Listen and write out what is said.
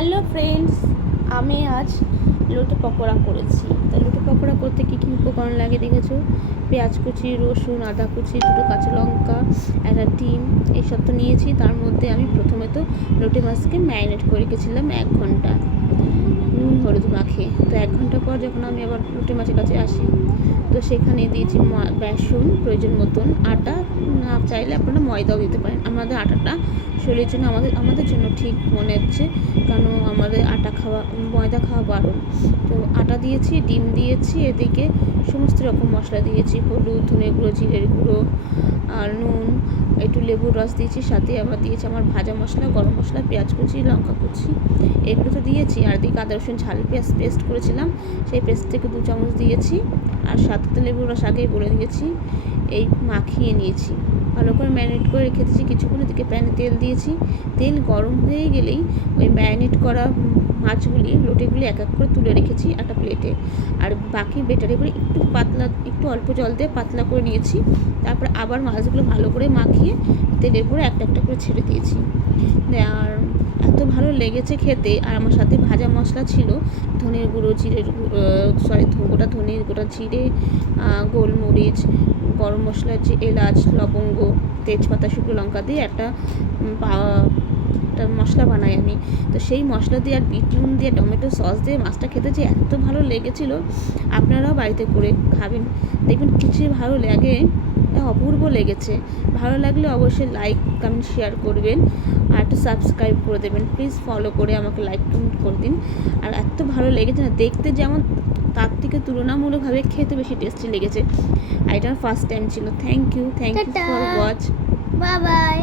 Hello friends, আমি আজ লুটে পকোড়া করেছি। তো লুটে পকোড়া করতে কী কী উপকরণ লাগে দেখেছো? পেঁয়াজ কুচি, রসুন, আদা কুচি, দুটো কাঁচা লঙ্কা, একটা ডিম, এইসব তো নিয়েছি। তার মধ্যে আমি প্রথমে তো লুটে মাছকে ম্যারিনেট করে রেখেছিলাম 1 ঘন্টা নুন হলুদ মাখিয়ে। তো 1 ঘন্টা পর যখন আমি আবার লুটে মাছের কাছে আসি, তো সেখানে দিয়েছি বেসন, প্রয়োজন মতন আটা, না চাইলে আপনারা ময়দাও দিতে পারেন। আমাদের আটাটা শরীরের জন্য আমাদের জন্য ঠিক মনে হচ্ছে, কারণ আমাদের ময়দা খাওয়া বারণ। তো আটা দিয়েছি, ডিম দিয়েছি, এদিকে সমস্ত রকম মশলা দিয়েছি, হলুদ, ধনে গুঁড়ো, জিরের গুঁড়ো আর নুন, একটু লেবুর রস দিয়েছি, সাথে আবার দিয়েছি আমার ভাজা মশলা, গরম মশলা, পেঁয়াজ কুচি, লঙ্কা কুচি, এগুলো তো দিয়েছি। আর দিকে আদা রসুন ঝাল পেঁয়াজ পেস্ট করেছিলাম, সেই পেস্ট থেকে 2 চামচ দিয়েছি। আর সাথে তো লেবুর রস আগেই বলে দিয়েছি। এই মাখিয়ে নিয়েছি, ভালো করে ম্যারিনেট করে রেখে দিয়েছি কিছুক্ষণ। এদিকে প্যানে তেল দিয়েছি, তেল গরম হয়ে গেলেই ওই ম্যারিনেট করা মাছগুলি, লোটেগুলি এক এক করে তুলে রেখেছি একটা প্লেটে। আর বাকি বেটারে করে একটু অল্প জল দিয়ে পাতলা করে নিয়েছি। তারপর আবার মাছগুলো ভালো করে মাখিয়ে তেলের পরে একটা একটা করে ছেড়ে দিয়েছি। আর এত ভালো লেগেছে খেতে। আর আমার সাথে ভাজা মশলা ছিল, ধনের গুঁড়ো, গোটা ধনে, গোটা জিরে, গোলমরিচ, গরম মশলা, যে এলাচ, লবঙ্গ, তেজপাতা, শুকনো লঙ্কা দিয়ে একটা মশলা বানাই আমি। তো সেই মশলা দিয়ে আর বিট নুন দিয়ে টমেটো সস দিয়ে মাছটা খেতে যে এত ভালো লেগেছিলো, আপনারাও বাড়িতে করে খাবেন, দেখবেন কিছু ভালো লাগে, অপূর্ব লেগেছে। ভালো লাগলে অবশ্যই লাইক কমেন্ট শেয়ার করবেন, আর একটু সাবস্ক্রাইব করে দেবেন প্লিজ। ফলো করে আমাকে লাইক কমেন্ট করে দিন। আর এত ভালো লেগেছে না, দেখতে যেমন, তার থেকে তুলনামূলকভাবে খেতে বেশি টেস্টি লেগেছে। আর এটা আমার ফার্স্ট টাইম ছিল। Thank you for watch. Bye by.